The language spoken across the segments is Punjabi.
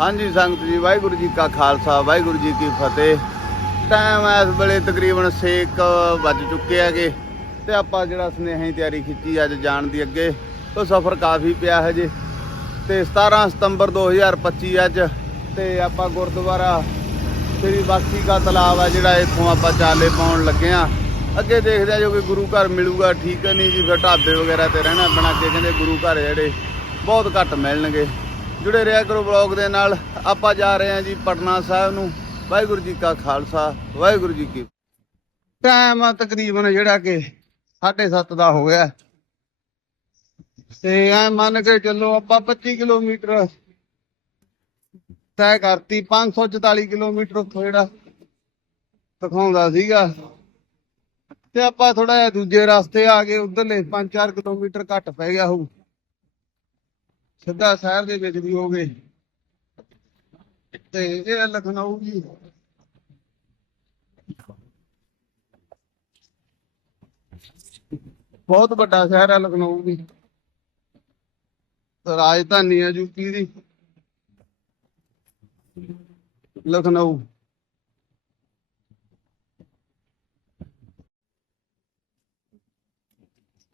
ਹਾਂਜੀ, ਸੰਗਤ ਜੀ, ਵਾਹਿਗੁਰੂ ਜੀ ਕਾ ਖਾਲਸਾ, ਵਾਹਿਗੁਰੂ ਜੀ ਕੀ ਫਤਿਹ। ਟਾਈਮ ਇਸ ਵੇਲੇ ਤਕਰੀਬਨ 6 ਵੱਜ ਚੁੱਕੇ ਹੈਗੇ ਤੇ ਆਪਾਂ ਜਿਹੜਾ ਸੁਨੇਹਾ ਦੀ ਤਿਆਰੀ ਖਿੱਚੀ ਅੱਜ ਜਾਣ ਦੀ ਅੱਗੇ, ਉਹ ਸਫ਼ਰ ਕਾਫੀ ਪਿਆ ਹੈ ਜੀ ਤੇ 17 ਸਤੰਬਰ 2025 ਅੱਜ ਤੇ ਆਪਾਂ ਗੁਰਦੁਆਰਾ ਸ੍ਰੀ ਬਾਕੀ ਕਾ ਤਲਾਬ ਆ ਜਿਹੜਾ ਇੱਥੋਂ ਆਪਾਂ ਚਾਲੇ ਪਾਉਣ ਲੱਗੇ ਆ। ਅੱਗੇ ਦੇਖਦੇ ਆ ਜੋ ਕਿ ਗੁਰੂ ਘਰ ਮਿਲੂਗਾ, ਠੀਕ ਹੈ ਨਹੀਂ ਜੀ, ਫਿਰ ਢਾਬੇ ਵਗੈਰਾ ਤੇ ਰਹਿਣਾ ਬਣਾ ਕੇ ਕਹਿੰਦੇ ਗੁਰੂ ਘਰ ਜਿਹੜੇ ਬਹੁਤ ਘੱਟ ਮਿਲਣਗੇ। ਜੁੜੇ ਰਿਹਾ ਕਰੋ ਬਲੌਗ ਦੇ ਨਾਲ। ਆਪਾਂ ਜਾ ਰਹੇ ਹਾਂ ਜੀ ਪਟਨਾ ਸਾਹਿਬ ਨੂੰ। ਵਾਹਿਗੁਰੂ ਜੀ ਕਾ ਖਾਲਸਾ, ਵਾਹਿਗੁਰੂ ਜੀ ਕੀ ਟਾਈਮ ਤਕਰੀਬਨ ਜਿਹੜਾ ਕਿ 7:30 ਦਾ ਹੋ ਗਿਆ। ਤੇ ਐ ਮੰਨ ਕੇ ਚੱਲੋ ਆਪਾਂ 25 ਕਿਲੋਮੀਟਰ ਤੈਅ ਕਰਤੀ 544 ਕਿਲੋਮੀਟਰ ਉੱਥੋਂ ਜਿਹੜਾ ਦਿਖਾਉਂਦਾ ਸੀਗਾ। ਤੇ ਆਪਾਂ ਥੋੜਾ ਜਿਹਾ ਦੂਜੇ ਰਸਤੇ ਆ ਗਏ, ਉਧਰਲੇ 5-4 ਕਿਲੋਮੀਟਰ ਘੱਟ ਪੈ ਗਿਆ ਹੋਊ। ਸਿੱਧਾ ਸ਼ਹਿਰ ਦੇ ਵਿੱਚ ਵੀ ਹੋ ਗਏ। ਤੇ ਇਹ ਲਖਨਊ ਜੀ। ਬਹੁਤ ਵੱਡਾ ਸ਼ਹਿਰ ਹੈ ਲਖਨਊ ਵੀ ਰਾਜਧਾਨੀ ਹੈ ਯੂਪੀ ਦੀ। ਲਖਨਊ।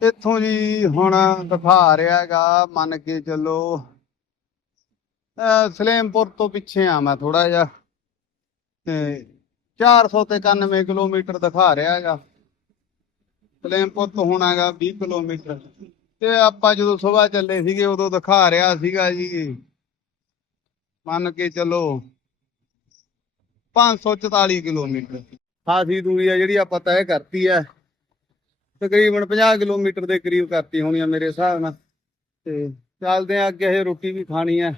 ਇੱਥੋਂ ਜੀ ਹੁਣ ਦਿਖਾ ਰਿਹਾ ਹੈਗਾ ਮੰਨ ਕੇ ਚੱਲੋ। ਅਹ ਸਲੇਮਪੁਰ ਤੋਂ ਪਿੱਛੇ ਆ ਮੈਂ ਥੋੜਾ ਜਿਹਾ। ਤੇ 400 ਤੇ 91 ਕਿਲੋਮੀਟਰ ਦਿਖਾ ਰਿਹਾ ਹੈਗਾ ਸਲੇਮਪੁਰ ਤੋਂ ਹੁਣ ਹੈਗਾ 20 ਕਿਲੋਮੀਟਰ। ਤੇ ਆਪਾਂ ਜਦੋਂ ਸਵੇਰ ਚੱਲੇ ਸੀਗੇ, ਉਦੋਂ ਦਿਖਾ ਰਿਹਾ ਸੀਗਾ ਜੀ। ਮੰਨ ਕੇ ਚੱਲੋ 544 ਕਿਲੋਮੀਟਰ। ਖਾਸੀ ਦੂਰੀ ਆ ਜਿਹੜੀ ਆਪਾਂ ਤੈਅ ਕਰਤੀ ਹੈ ਤਕਰੀਬਨ 50 ਕਿਲੋਮੀਟਰ ਦੇ ਕਰੀਬ ਕਰਤੀ ਹੋਣੀ ਆ ਮੇਰੇ ਹਿਸਾਬ ਨਾਲ। ਤੇ ਚੱਲਦੇ ਆ ਅੱਗੇ ਹਜੇ ਰੋਟੀ ਵੀ ਖਾਣੀ ਹੈ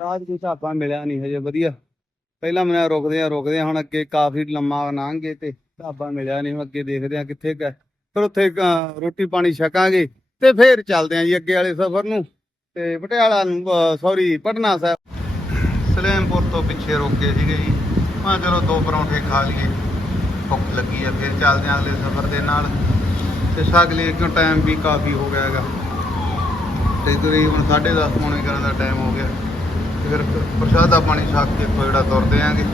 ਰਾਜ ਕੋਈ ਢਾਬਾ ਮਿਲਿਆ ਨਹੀਂ ਹਜੇ ਵਧੀਆ। ਪਹਿਲਾਂ ਮੈਂ ਰੁਕਦੇ ਆ ਰੁਕਦੇ ਆ, ਹੁਣ ਅੱਗੇ ਕਾਫੀ ਲੰਮਾ ਲੰਘਾਂਗੇ ਤੇ ਢਾਬਾ ਮਿਲਿਆ ਨਹੀਂ ਅੱਗੇ ਦੇਖਦੇ ਆ ਕਿੱਥੇ ਗਏ ਫਿਰ ਉੱਥੇ ਰੋਟੀ ਪਾਣੀ ਛਕਾਂਗੇ ਤੇ ਫੇਰ ਚੱਲਦੇ ਆ ਜੀ ਅੱਗੇ ਵਾਲੇ ਸਫ਼ਰ ਨੂੰ। ਤੇ ਪਟਿਆਲਾ ਨੂੰ ਸੌਰੀ, ਪਟਨਾ ਸਾਹਿਬ। ਸਲੇਮਪੁਰ ਤੋਂ ਪਿੱਛੇ ਰੋਕੇ ਸੀਗੇ ਜੀ। ਮੈਂ ਚਲੋ ਦੋ ਪਰੌਂਠੇ ਖਾ ਲਈਏ। ਭੁੱਖ ਲੱਗੀ ਆ, ਫਿਰ ਚੱਲਦੇ ਆ ਅਗਲੇ ਸਫ਼ਰ ਦੇ ਨਾਲ। ਤੇ ਛਕ ਲਈਏ ਕਿਉਂ ਟਾਈਮ ਵੀ ਕਾਫੀ ਹੋ ਗਿਆ ਹੈਗਾ। ਤੇ ਤਕਰੀਬਨ 10:30 ਪੌਣੇ ਕਰਨ ਦਾ ਟਾਈਮ ਹੋ ਗਿਆ। ਤੇ ਫਿਰ ਪ੍ਰਸ਼ਾਦਾ ਪਾਣੀ ਛਕ ਕੇ ਜਿਹੜਾ ਤੁਰਦੇ ਆਂਗੇ।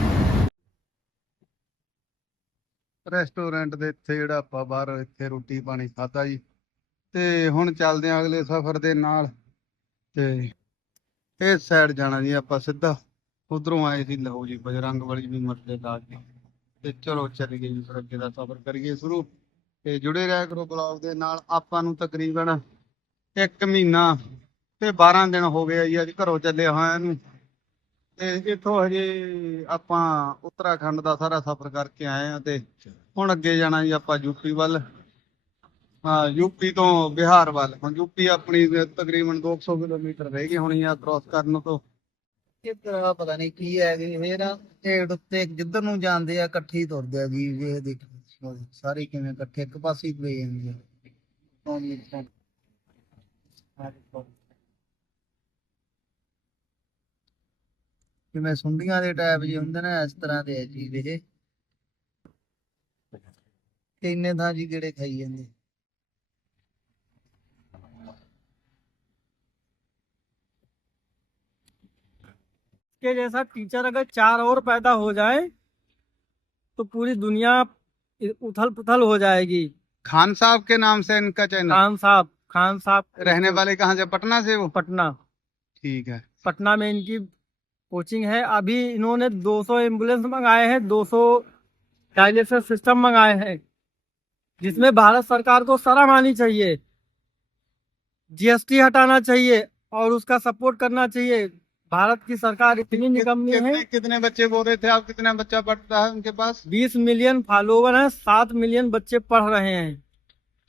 ਰੈਸਟੋਰੈਂਟ ਦੇ ਇੱਥੇ ਜਿਹੜਾ ਆਪਾਂ ਬਾਹਰ ਇੱਥੇ ਰੋਟੀ ਪਾਣੀ ਖਾਧਾ ਜੀ। ਤੇ ਹੁਣ ਚੱਲਦੇ ਆਂ ਅਗਲੇ ਸਫ਼ਰ ਦੇ ਨਾਲ। ਤੇ ਇਸ ਸਾਈਡ ਜਾਣਾ ਜੀ ਆਪਾਂ ਸਿੱਧਾ। ਉਧਰੋਂ ਆਏ ਸੀ ਲਹੋ ਜੀ, ਬਜਰੰਗ ਵਾਲੀ ਵੀ ਮਰਦੇ ਲਾ ਤੇ ਚਲੋ ਚੱਲ ਗਏ ਜੀ ਫਿਰ ਅੱਗੇ ਦਾ ਸਫ਼ਰ ਕਰੀਏ ਸ਼ੁਰੂ। ਤੇ ਜੁੜੇ ਰਹਿ ਕਰੋ ਬਲੌਗ ਦੇ ਨਾਲ। ਆਪਾਂ ਨੂੰ ਤਕਰੀਬਨ 1 ਮਹੀਨਾ ਤੇ 12 ਦਿਨ ਹੋ ਗਏ ਆ ਜੀ, ਅੱਜ ਘਰੋਂ ਚੱਲੇ ਹੋਇਆ ਨੂੰ। ਤੇ ਇੱਥੋਂ ਹਜੇ ਆਪਾਂ ਉੱਤਰਾਖੰਡ ਦਾ ਸਾਰਾ ਸਫ਼ਰ ਕਰਕੇ ਆਏ ਆ ਤੇ ਹੁਣ ਅੱਗੇ ਜਾਣਾ ਜੀ ਆਪਾਂ ਯੂਪੀ ਵੱਲ। ਹਾਂ ਯੂਪੀ ਤੋਂ ਬਿਹਾਰ ਵੱਲ। ਹੁਣ ਯੂਪੀ ਆਪਣੀ ਤਕਰੀਬਨ 200 ਕਿਲੋਮੀਟਰ ਰਹਿ ਗਈ ਹੋਣੀ ਆ ਕ੍ਰਾਸ ਕਰਨ ਤੋਂ। ਇੱਧਰ ਪਤਾ ਨਹੀਂ ਕੀ ਹੈ ਜੀ ਇਹ ਨਾ ਢੇਡ ਉੱਤੇ ਜਿੱਧਰ ਨੂੰ ਜਾਂਦੇ ਆ, ਇਕੱਠੀ ਤੁਰਦੇ ਆ ਜੀ ਇਹ ਦੇਖ ਸਾਰੇ ਕਿਵੇਂ ਇਕੱਠੇ ਇੱਕ ਪਾਸੇ ਹੀ ਪਏ ਜਾਂਦੇ ਆ ਕੌਣ ਨਹੀਂ ਕੌਣ ਜਿਵੇਂ ਸੁੰਡੀਆਂ ਦੇ ਟਾਈਪ ਜੀ ਹੁੰਦੇ ਨੇ ਇਸ ਤਰ੍ਹਾਂ ਦੇ ਆ ਜੀ ਇਹ ਤੇ ਇੰਨੇ ਥਾਂ ਜੀ ਕਿਹੜੇ ਖਾਈ ਜਾਂਦੇ के जैसा टीचर अगर चार और पैदा हो जाए तो पूरी दुनिया उथल पुथल हो जाएगी। खान साहब के नाम से इनका चैनल खान साहब खान साहब रहने वाले कहाँ से? पटना से वो? पटना। ठीक है। पटना में इनकी कोचिंग है। अभी इन्होंने 200 एंबुलेंस मंगाए हैं 200 डायलिसिस सिस्टम मंगाए हैं जिसमें भारत सरकार को शर्म आनी चाहिए जीएसटी हटाना चाहिए और उसका सपोर्ट करना चाहिए। भारत की सरकार इतनी निकम्मी है कितने कितने बच्चे बोल रहे थे आप कितना बच्चा पढ़ता है उनके पास 20 मिलियन फॉलोवर हैं सात मिलियन बच्चे पढ़ रहे हैं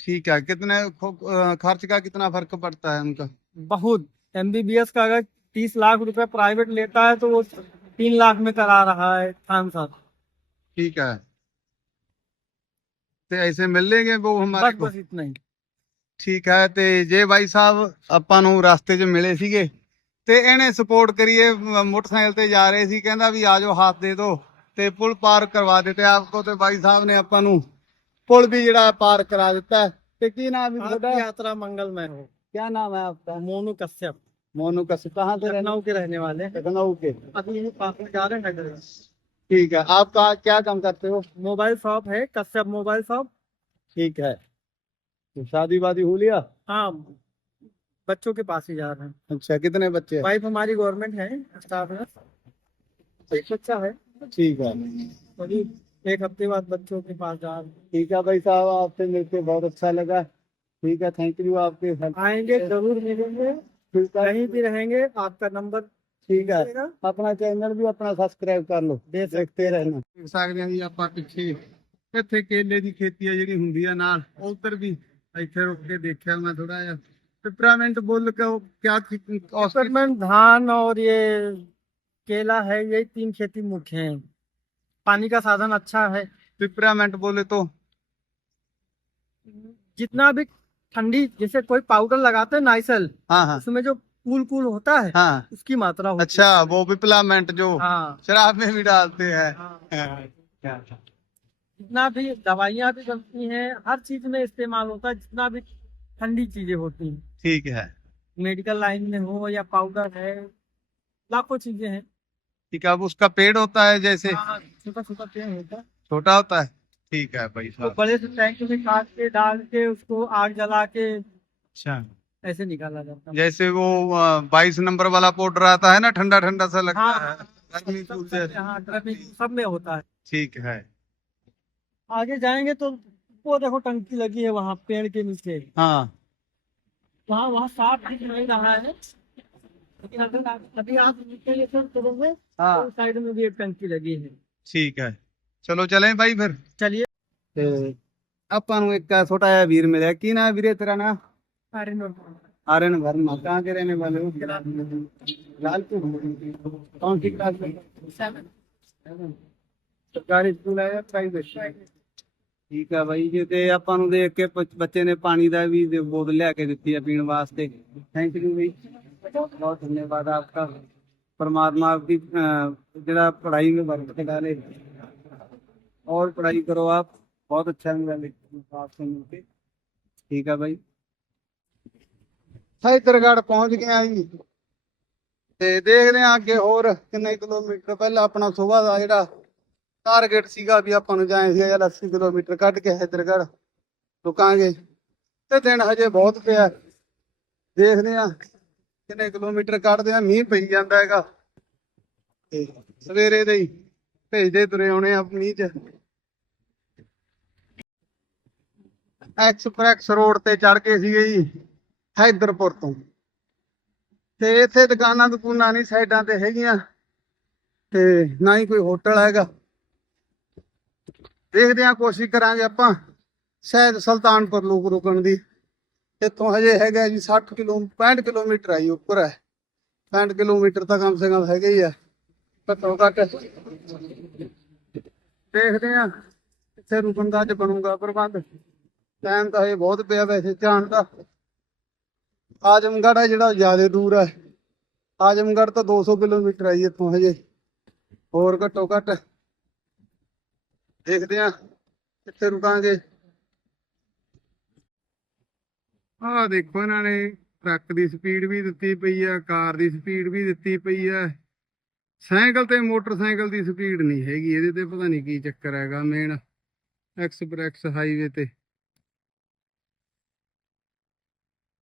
ठीक है कितने खो- अ, खर्च का कितना फर्क पड़ता है उनका बहुत एमबीबीएस का अगर तीस लाख रुपए प्राइवेट लेता है तो वो तीन लाख में करा रहा है खान साहब ठीक है तो ऐसे मिल लेंगे वो हमारे बस को बस इतना ही ਠੀਕ ਹੈ ਤੇ ਜੇ ਬਾਈ ਸਾਹਿਬ ਆਪਾਂ ਨੂੰ ਰਸਤੇ 'ਚ ਮਿਲੇ ਸੀਗੇ ਤੇ ਇਹਨੇ ਸਪੋਰਟ ਕਰੀਏ ਮ- ਮੋਟਰਸਾਈਕਲ ਤੇ ਜਾ ਰਹੇ ਸੀ ਕਹਿੰਦਾ ਵੀ ਆਜੋ ਹੱਥ ਦੇ ਦਿਓ ਤੇ ਪੁਲ ਪਾਰ ਕਰਵਾ ਦਿੱਤੇ ਆਪਕੋ ਤੇ ਬਾਈ ਸਾਹਿਬ ਨੇ ਆਪਾਂ ਨੂੰ ਪੁਲ ਵੀ ਜਿਹੜਾ ਪਾਰ ਕਰਾ ਦਿੱਤਾ ਹੈ। ਤੇ ਕੀ ਨਾਮ ਹੈ आपकी ਤੁਹਾਡਾ यात्रा मंगलमय हो क्या नाम है आपका मोनू कश्यप मोनू कस कहाँ से रहना लखनऊ के रहने वाले हैं लखनऊ के अभी यहीं पास में जा रहे हैं हैदराबाद। ठीक है आप कहाँ क्या काम करते हो मोबाइल शॉप है कश्यप मोबाइल शॉप ठीक है तो शादी वादी हो लिया हाँ बच्चों के पास ही जा रहे हैं अच्छा कितने बच्चे हैं? वाइफ हमारी गवर्नमेंट है स्टाफ नर्स एक बच्चा है ठीक है अभी एक हफ्ते बाद बच्चों के पास जा रहे हैं ठीक है भाई साहब आपसे मिलके बहुत अच्छा लगा ठीक है थैंक यू आपके help आएंगे जरूर मिलेंगे ठीक है कहीं भी रहेंगे आपका नंबर ਠੀਕ ਹੈ मिलेगा ਆਪਣਾ ਚੈਨਲ ਵੀ ਆਪਣਾ ਸਬਸਕ੍ਰਾਈਬ ਕਰ ਲਓ ਦੇਖਦੇ ਰਹਿਣਾ ਦੇਖ ਸਕਦੇ ਹਾਂ ਜੀ ਆਪਾਂ ਪਿੱਛੇ ਇੱਥੇ ਕੇਲੇ ਦੀ ਖੇਤੀ ਆ ਜਿਹੜੀ ਹੁੰਦੀ ਆ ਨਾਲ ਉਧਰ ਵੀ ਇੱਥੇ ਰੁਕ ਕੇ ਦੇਖਿਆ ਮੈਂ ਥੋੜਾ ਜਿਹਾ पिपरामेंट बोल का क्या पिपरामेंट धान और ये केला है यही तीन खेती मुख्य है। पानी का साधन अच्छा है। पिपरामेंट बोले तो? जितना भी ठंडी जैसे कोई पाउडर लगाते हैं नाइसल हाँ हाँ। उसमें जो कूल कूल होता है हाँ। उसकी मात्रा होती अच्छा है। वो पिपलामेंट जो हाँ। शराब में भी डालते हैं। हाँ। जितना भी दवाइयाँ भी बनती हैं हर चीज़ में इस्तेमाल होता है जितना भी ठंडी चीज़ें होती हैं। ठीक है। मेडिकल लाइन में हो या पाउडर है लाखों चीज़ें हैं। ठीक है अब उसका पेड़ होता है जैसे। हाँ, छोटा छोटा पेड़ होता है। छोटा होता है? ठीक है भाई तो साहब। बड़े से टैंक में काट के डाल के उसको आग जला के अच्छा। ऐसे निकाला जाता है। जैसे वो बाईस नंबर वाला पाउडर आता है ना ठंडा ठंडा सा लगता हाँ, है। गर्मी सब- सब- हाँ। सब में होता है। ठीक है। आगे जाएँगे तो वो देखो टंकी लगी है वहाँ पेड़ के नीचे। हाँ। वहाँ वहाँ साफ दिख नहीं रहा है लेकिन अगर आप अभी आप नीचे ये सब करोगे हाँ तो साइड में भी एक टंकी लगी है ਠੀਕ ਹੈ ਚਲੋ ਚਲੇ ਭਾਈ ਫਿਰ चलिए ਤੇ ਆਪਾਂ ਨੂੰ ਇੱਕ ਛੋਟਾ ਜਿਹਾ ਵੀਰ ਮਿਲਿਆ ਕੀ ਨਾਮ ਹੈ ਵੀਰੇ ਤੇਰਾ ਨਾਮ अरे नो आर्यन वर्मा कहाँ के रहने वाले हो लालपुर कौन सी क्लास में ਸਰਕਾਰੀ ਸਕੂਲ ਹੈ ਜਾਂ ਪ੍ਰਾਈਵੇਟ ਠੀਕ ਆ ਬਾਈ ਜੀ ਤੇ ਆਪਾਂ ਨੂੰ ਦੇਖ ਕੇ ਬ- ਬੱਚੇ ਨੇ ਪਾਣੀ ਦਾ ਵੀ ਦੇ- ਬੋਤਲ ਲਿਆ ਕੇ ਦਿੱਤੀ ਆ ਪੀਣ ਵਾਸਤੇ ਥੈਂਕ ਯੂ ਬਈ ਬਹੁਤ ਬਹੁਤ ਧੰਨਵਾਦ ਆਪਕਾ परमात्मा आपकी अ, जरा पढ़ाई में बरकत डाले और पढ़ाई करो आप बहुत अच्छा मिला लेकिन आपसे मिलके ठीक है भाई ਹੈਦਰਗੜ੍ਹ ਪਹੁੰਚ ਗਏ ਆ ਜੀ ਤੇ ਦੇਖਦੇ ਆ ਅੱਗੇ ਹੋਰ ਕਿੰਨੇ ਕਿਲੋਮੀਟਰ ਪਹਿਲਾਂ ਆਪਣਾ ਸਵੇਰ ਦਾ ਜਿਹੜਾ ਟਾਰਗੇਟ ਸੀਗਾ ਵੀ ਆਪਾਂ ਨੂੰ ਜਾਏ ਸੀਗਾ ਯਾਰ 80 ਕਿਲੋਮੀਟਰ ਕੱਢ ਕੇ ਹੈਦਰਗੜ ਰੁਕਾਂਗੇ। ਤੇ ਦਿਨ ਹਜੇ ਬਹੁਤ ਪਿਆ। ਦੇਖਦੇ ਆ ਕਿੰਨੇ ਕਿਲੋਮੀਟਰ ਕੱਢਦੇ ਆ ਮੀਂਹ ਪਈ ਜਾਂਦਾ ਹੈਗਾ। ਤੇ ਸਵੇਰੇ ਦੇ ਹੀ ਭੇਜਦੇ ਤੁਰੇ ਆਉਣੇ ਆ ਮੀਂਹ ਚ। ਐਕਸਪ੍ਰੈਸ ਰੋਡ ਤੇ ਚੜ ਕੇ ਸੀਗੇ ਜੀ, ਹੈਦਰਪੁਰ ਤੋਂ। ਤੇ ਇੱਥੇ ਦੁਕਾਨਾਂ ਦੁਕਾਨਾਂ ਨਹੀਂ ਸਾਈਡਾਂ ਤੇ ਹੈਗੀਆਂ। ਤੇ ਨਾ ਹੀ ਕੋਈ ਹੋਟਲ ਹੈਗਾ। ਦੇਖਦੇ ਆ ਕੋਸ਼ਿਸ਼ ਕਰਾਂਗੇ ਆਪਾਂ ਸ਼ਾਇਦ ਸੁਲਤਾਨਪੁਰ ਲੋਕ ਰੁਕਣ ਦੀ। ਇੱਥੋਂ ਹਜੇ ਹੈਗਾ ਜੀ 60 ਕਿਲੋ 65 ਕਿਲੋਮੀਟਰ ਆਈ ਉੱਪਰ ਹੈ। 65 ਕਿਲੋਮੀਟਰ ਤਾਂ ਕਮ ਸੇ ਕਮ ਹੈਗਾ ਹੀ ਆ। ਘੱਟੋ ਘੱਟ ਦੇਖਦੇ ਆ ਕਿੱਥੇ ਰੁਕਣ ਦਾ ਅੱਜ ਬਣੂਗਾ ਪ੍ਰਬੰਧ। ਟਾਈਮ ਤਾਂ ਹਜੇ ਬਹੁਤ ਪਿਆ ਵੈਸੇ, ਧਿਆਨ ਦਾ ਆਜ਼ਮਗੜ ਹੈ ਜਿਹੜਾ, ਜ਼ਿਆਦਾ ਦੂਰ ਹੈ ਆਜਮਗੜ੍ਹ ਤਾਂ 200 ਕਿਲੋਮੀਟਰ ਹੈ ਇੱਥੋਂ ਹਜੇ। ਹੋਰ ਘੱਟੋ ਘੱਟ ਦੇਖਦੇ ਆ ਕਿੱਥੇ ਰੁਕਾਂਗੇ। ਆਹ ਦੇਖੋ ਇਹਨਾਂ ਨੇ ਟਰੱਕ ਦੀ ਸਪੀਡ ਵੀ ਦਿੱਤੀ ਪਈ ਆ, ਕਾਰ ਦੀ ਸਪੀਡ ਵੀ ਦਿੱਤੀ ਪਈ ਆ। ਸਾਈਕਲ ਤੇ ਮੋਟਰਸਾਈਕਲ ਦੀ ਸਪੀਡ ਨਹੀਂ ਹੈਗੀ, ਇਹਦੇ ਤੇ ਪਤਾ ਨਹੀਂ ਕੀ ਚੱਕਰ ਹੈਗਾ ਮੇਨ ਐਕਸਪ੍ਰੈਸ ਹਾਈਵੇ ਤੇ।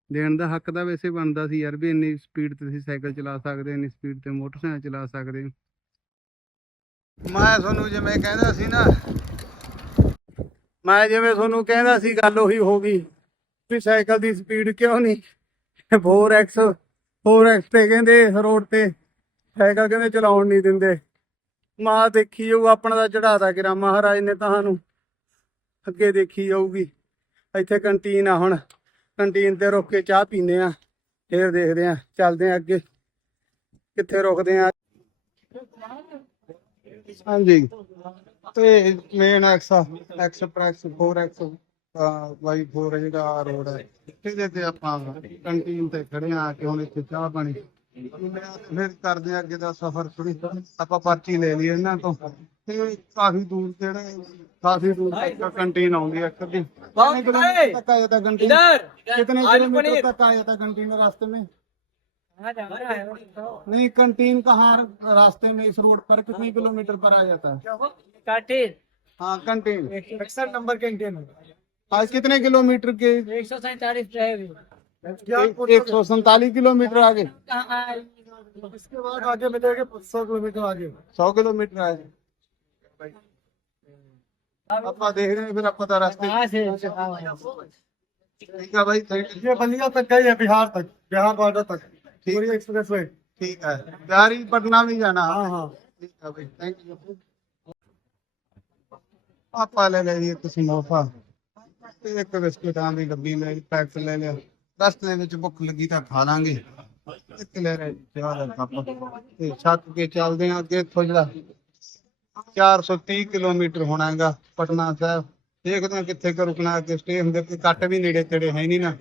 ਦੇਣ ਦਾ ਹੱਕ ਤਾਂ ਵੈਸੇ ਬਣਦਾ ਸੀ ਯਾਰ ਵੀ ਇੰਨੀ ਸਪੀਡ ਤੇ ਤੁਸੀਂ ਸਾਈਕਲ ਚਲਾ ਸਕਦੇ ਹੋ, ਇੰਨੀ ਸਪੀਡ ਤੇ ਮੋਟਰਸਾਈਕਲ ਚਲਾ ਸਕਦੇ ਹੋ। ਮੈਂ ਤੁਹਾਨੂੰ ਜਿਵੇਂ ਕਹਿੰਦਾ ਸੀ ਨਾ, ਮੈਂ ਜਿਵੇਂ ਤੁਹਾਨੂੰ ਕਹਿੰਦਾ ਸੀ, ਗੱਲ ਉਹੀ ਹੋ ਗਈ। ਵੀ ਸਾਈਕਲ ਦੀ ਸਪੀਡ ਕਿਉਂ ਨਹੀਂ? 4x 4x ਤੇ ਕਹਿੰਦੇ ਰੋਡ ਤੇ ਸਾਈਕਲ ਕਹਿੰਦੇ ਚਲਾਉਣ ਨਹੀਂ ਦਿੰਦੇ। ਮਾਂ ਦੇਖੀ ਜਾਊ, ਆਪਣਾ ਦਾ ਚੜਾਤਾ ਕਿਰਾ ਮਹਾਰਾਜ ਨੇ ਤੁਹਾਨੂੰ ਅੱਗੇ ਦੇਖੀ ਜਾਊਗੀ। ਇੱਥੇ ਕੰਟੀਨ ਆ ਹੁਣ। ਕੰਟੀਨ ਤੇ ਰੁਕ ਕੇ ਚਾਹ ਪੀਨੇ ਆ, ਫੇਰ ਦੇਖਦੇ ਆ, ਚੱਲਦੇ ਆ ਅੱਗੇ। ਕਿੱਥੇ ਰੁਕਦੇ ਆ? ਹਾਂਜੀ। ਤੇ main X X 4x Y 4 ਜਿਹੜਾ ਰੋਡ ਹੈ ਇਹਦੇ ਤੇ ਆਪਾਂ ਕੰਟੀਨ ਤੇ ਖੜੇ ਆ ਕੇ ਹੁਣ ਇੱਥੇ ਚਾਹ ਪਾਣੀ। ਫਿਰ ਕਰਦੇ ਆ ਅੱਗੇ ਦਾ ਸਫ਼ਰ ਥੋੜੀ ਆਪਾਂ ਪਰਚੀ ਲੈ ਲਈ ਇਹਨਾਂ ਤੋਂ। ਤੇ ਕਾਫੀ ਦੂਰ ਜਿਹੜੇ ਕਾਫੀ ਦੂਰ ਤੱਕ ਕੰਟੀਨ ਆਉਂਦੀ ਹੈ ਕਦੀ ਕਿਤਨੇ ਕਿਲੋਮੀਟਰ ਤੱਕ ਆਇਆ ਤਾਂ ਕੰਟੀਨ ਰਸਤੇ ਮੇਂ। नहीं कंटीन कहाँ रास्ते में इस रोड पर कितने किलोमीटर पर आ जाता है? कंटीन। हाँ कंटीन। इकसठ नंबर कंटीन आज कितने किलोमीटर के? एक सौ सैतालीस एक सौ सैतालीस किलोमीटर आगे। हाँ, हाँ। इसके बाद आगे मिलेगा सौ किलोमीटर आगे। सौ किलोमीटर आगे। अपना देख रहे हैं फिर आपको तो रास्ते हाँ, भाई बलिया तक गई है बिहार तक बिहार बॉर्डर तक। पूरी एक्सप्रेस वे ਠੀਕ ਹੈ ਪਿਆਰੀ ਪਟਨਾ ਵੀ ਜਾਣਾ हाँ हाँ ਠੀਕ ਆ ਬਾਈ ਥੈਂਕ ਯੂ ਆਪਾਂ ਲੈ ਲਿਆ ਜੀ ਇੱਕ ਸਮੋਸਾ ਤੇ ਇੱਕ ਬਿਸਕੁਟਾਂ ਦੀ ਡੱਬੀ ਲੈ ਲਈ ਪੈਕਟ ਲੈ ਲਿਆ ਰਸਤੇ ਦੇ ਵਿੱਚ ਭੁੱਖ ਲੱਗੀ ਤਾਂ ਖਾ ਲਾਂਗੇ ਇੱਕ ਲੈ ਰਿਹਾ ਜੀ ਚਾਹ ਦਾ ਕੱਪ ਤੇ ਛੱਕ ਕੇ ਚੱਲਦੇ ਆਂ ਅੱਗੇ ਇੱਥੋਂ ਜਿਹੜਾ 430 ਕਿਲੋਮੀਟਰ ਹੋਣਾ ਹੈਗਾ ਪਟਨਾ ਸਾਹਿਬ ਦੇਖਦੇ ਹਾਂ ਕਿੱਥੇ ਕੁ ਰੁਕਣਾ ਅੱਗੇ ਸਟੇ ਹੁੰਦੇ ਕੋਈ ਕੱਟ ਵੀ ਨੇੜੇ ਤੇੜੇ ਹੈ ਨਹੀਂ ਨਾ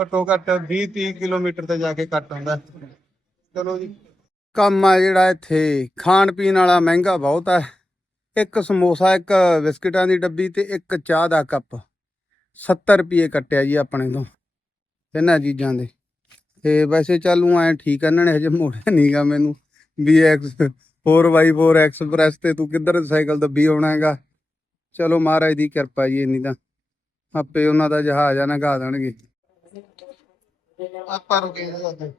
ਘੱਟੋ ਘੱਟ 20 30 ਕਿਲੋਮੀਟਰ ਤੇ ਜਾ ਕੇ ਕੱਟ ਹੁੰਦਾ। ਚਲੋ ਜੀ। ਕੰਮ ਆ ਜਿਹੜਾ ਇੱਥੇ, ਖਾਣ ਪੀਣ ਵਾਲਾ ਮਹਿੰਗਾ ਬਹੁਤ ਹੈ ਇੱਕ ਸਮੋਸਾ, ਇੱਕ ਬਿਸਕਟਾਂ ਦੀ ਡੱਬੀ ਤੇ ਇੱਕ ਚਾਹ ਦਾ ਕੱਪ। 70 ਰੁਪਏ ਕੱਟਿਆ ਜੀ ਆਪਣੇ ਤੋਂ ਇਹਨਾਂ ਚੀਜ਼ਾਂ ਦੇ। ਤੇ ਵੈਸੇ ਚਾਲੂ ਐ ਠੀਕ ਆ, ਇਹਨਾਂ ਨੇ ਹਜੇ ਮੋੜਿਆ ਨਹੀਂਗਾ ਮੈਨੂੰ। BX 4x4 ਐਕਸਪ੍ਰੈਸ ਤੇ ਤੂੰ ਕਿੱਧਰ ਸਾਈਕਲ ਦੱਬੀ ਆਉਣਾ ਹੈਗਾ? ਚਲੋ ਮਹਾਰਾਜ ਦੀ ਕਿਰਪਾ ਜੀ, ਇੰਨੀ ਤਾਂ। ਆਪੇ ਉਹਨਾਂ ਦਾ ਜਹਾਜ਼ ਆ, ਨਗਾ ਦੇਣਗੇ। ਆਪਾਂ ਰੁਕੇ ਉੱਥੇ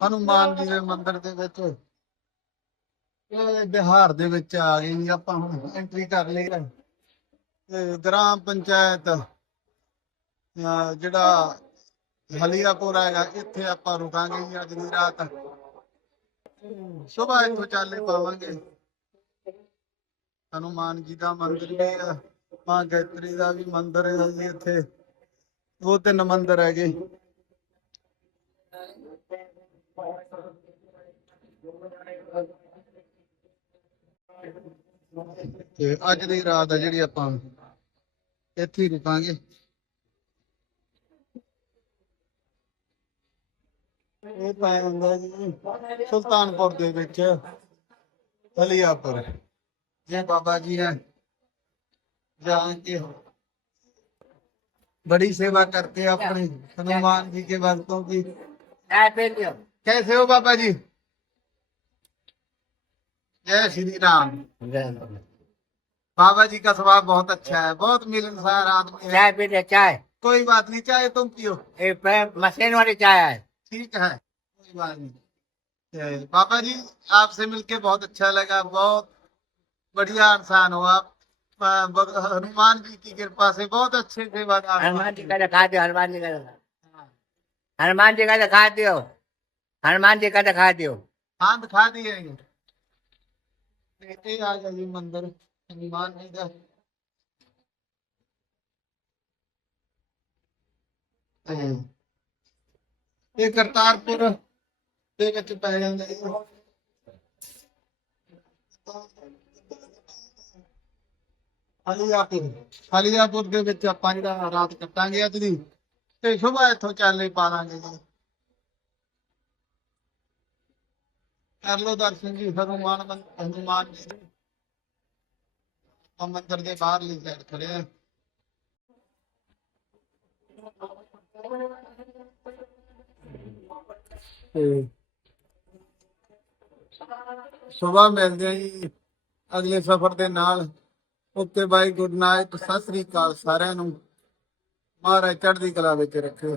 ਹਨੂਮਾਨ ਜੀ ਦੇ ਮੰਦਿਰ ਦੇ ਵਿੱਚ। ਇਹ ਬਿਹਾਰ ਦੇ ਵਿੱਚ ਆ ਗਏ ਜੀ, ਆਪਾਂ ਹੁਣ ਐਂਟਰੀ ਕਰ ਲਈ ਤੇ ਗ੍ਰਾਮ ਪੰਚਾਇਤ ਜਿਹੜਾ ਹਲੀਆਪੁਰ ਹੈਗਾ, ਇੱਥੇ ਆਪਾਂ ਰੁਕਾਂਗੇ ਜੀ ਅੱਜ ਦੀ ਰਾਤ। ਸਵੇਰ ਇੱਥੋਂ ਚਾਲੇ ਪਾਵਾਂਗੇ। ਹਨੂਮਾਨ ਜੀ ਦਾ ਮੰਦਿਰ ਵੀ ਹੈ, ਮਾਂ ਗਾਇਤਰੀ ਦਾ ਵੀ ਮੰਦਿਰ ਹੈ ਜੀ ਇੱਥੇ। ਦੋ ਤਿੰਨ ਮੰਦਿਰ ਹੈਗੇ। ਤੇ ਅੱਜ ਦੀ ਰਾਤ ਆ ਜਿਹੜੀ ਆਪਾਂ ਇੱਥੇ ਹੀ ਰੁਕਾਂਗੇ ਇਹ ਪੈ ਹੁੰਦਾ ਜੀ ਸੁਲਤਾਨਪੁਰ ਦੇ ਵਿੱਚ ਹਲੀਆਪੁਰ ਜੇ ਬਾਬਾ ਜੀ ਹੈ ਜਾਣ ਕੇ बड़ी सेवा करते हैं अपने हनुमान जी के भक्तों की कैसे हो बाबा जी जय श्री राम। बाबा जी का स्वभाव बहुत अच्छा है बहुत मिलनसार आदमी चाय पीते चाय। कोई बात नहीं चाय तुम पियो। मशीन वाली चाय है। ठीक है कोई बात नहीं। बाबा जी आपसे मिलके बहुत अच्छा लगा बहुत बढ़िया इंसान हो आप। हनुमान जी की कृपा से बहुत अच्छे सेवादार हो। हनुमान जी का दिखा दो हनुमान जी का हनुमान जी का दिखा दियो। हनुमान जी का दिखा दियो। हाँ दिखा दिए ਤੇ ਆ ਗਿਆ ਜੀ ਮੰਦਿਰ ਹਨੂਮਾਨ ਜੀ ਦਾ ਤੇ ਇਹ ਕਰਤਾਰਪੁਰ ਦੇ ਵਿੱਚ ਪੈ ਜਾਂਦਾ ਹੈ ਹਲੀਆਪੁਰ ਹਲੀਆਪੁਰ ਦੇ ਵਿੱਚ ਆਪਾਂ ਜਿਹੜਾ ਰਾਤ ਕੱਟਾਂਗੇ ਅੱਜ ਦੀ, ਤੇ ਸੁਬਾਹ ਇੱਥੋਂ ਚੱਲੇ ਪਾਵਾਂਗੇ ਜੀ। ਕਰ ਲੋ ਦਰਸ਼ਨ ਜੀ ਹਨੂਮਾਨ ਹਨੂਮਾਨ ਜੀ ਆ ਮੰਦਿਰ ਦੇ ਬਾਹਰਲੀ ਸਾਈਡ ਖੜੇ ਆ। ਸਵੇਰ ਮਿਲਦੇ ਆ ਜੀ, ਅਗਲੇ ਸਫ਼ਰ ਦੇ ਨਾਲ। ਓਕੇ ਬਾਈ ਗੁੱਡ ਨਾਈਟ ਸਤਿ ਸ੍ਰੀ ਅਕਾਲ ਸਾਰਿਆਂ ਨੂੰ। ਮਹਾਰਾਜ ਚੜ੍ਹਦੀ ਕਲਾ ਵਿੱਚ ਰੱਖਿਓ।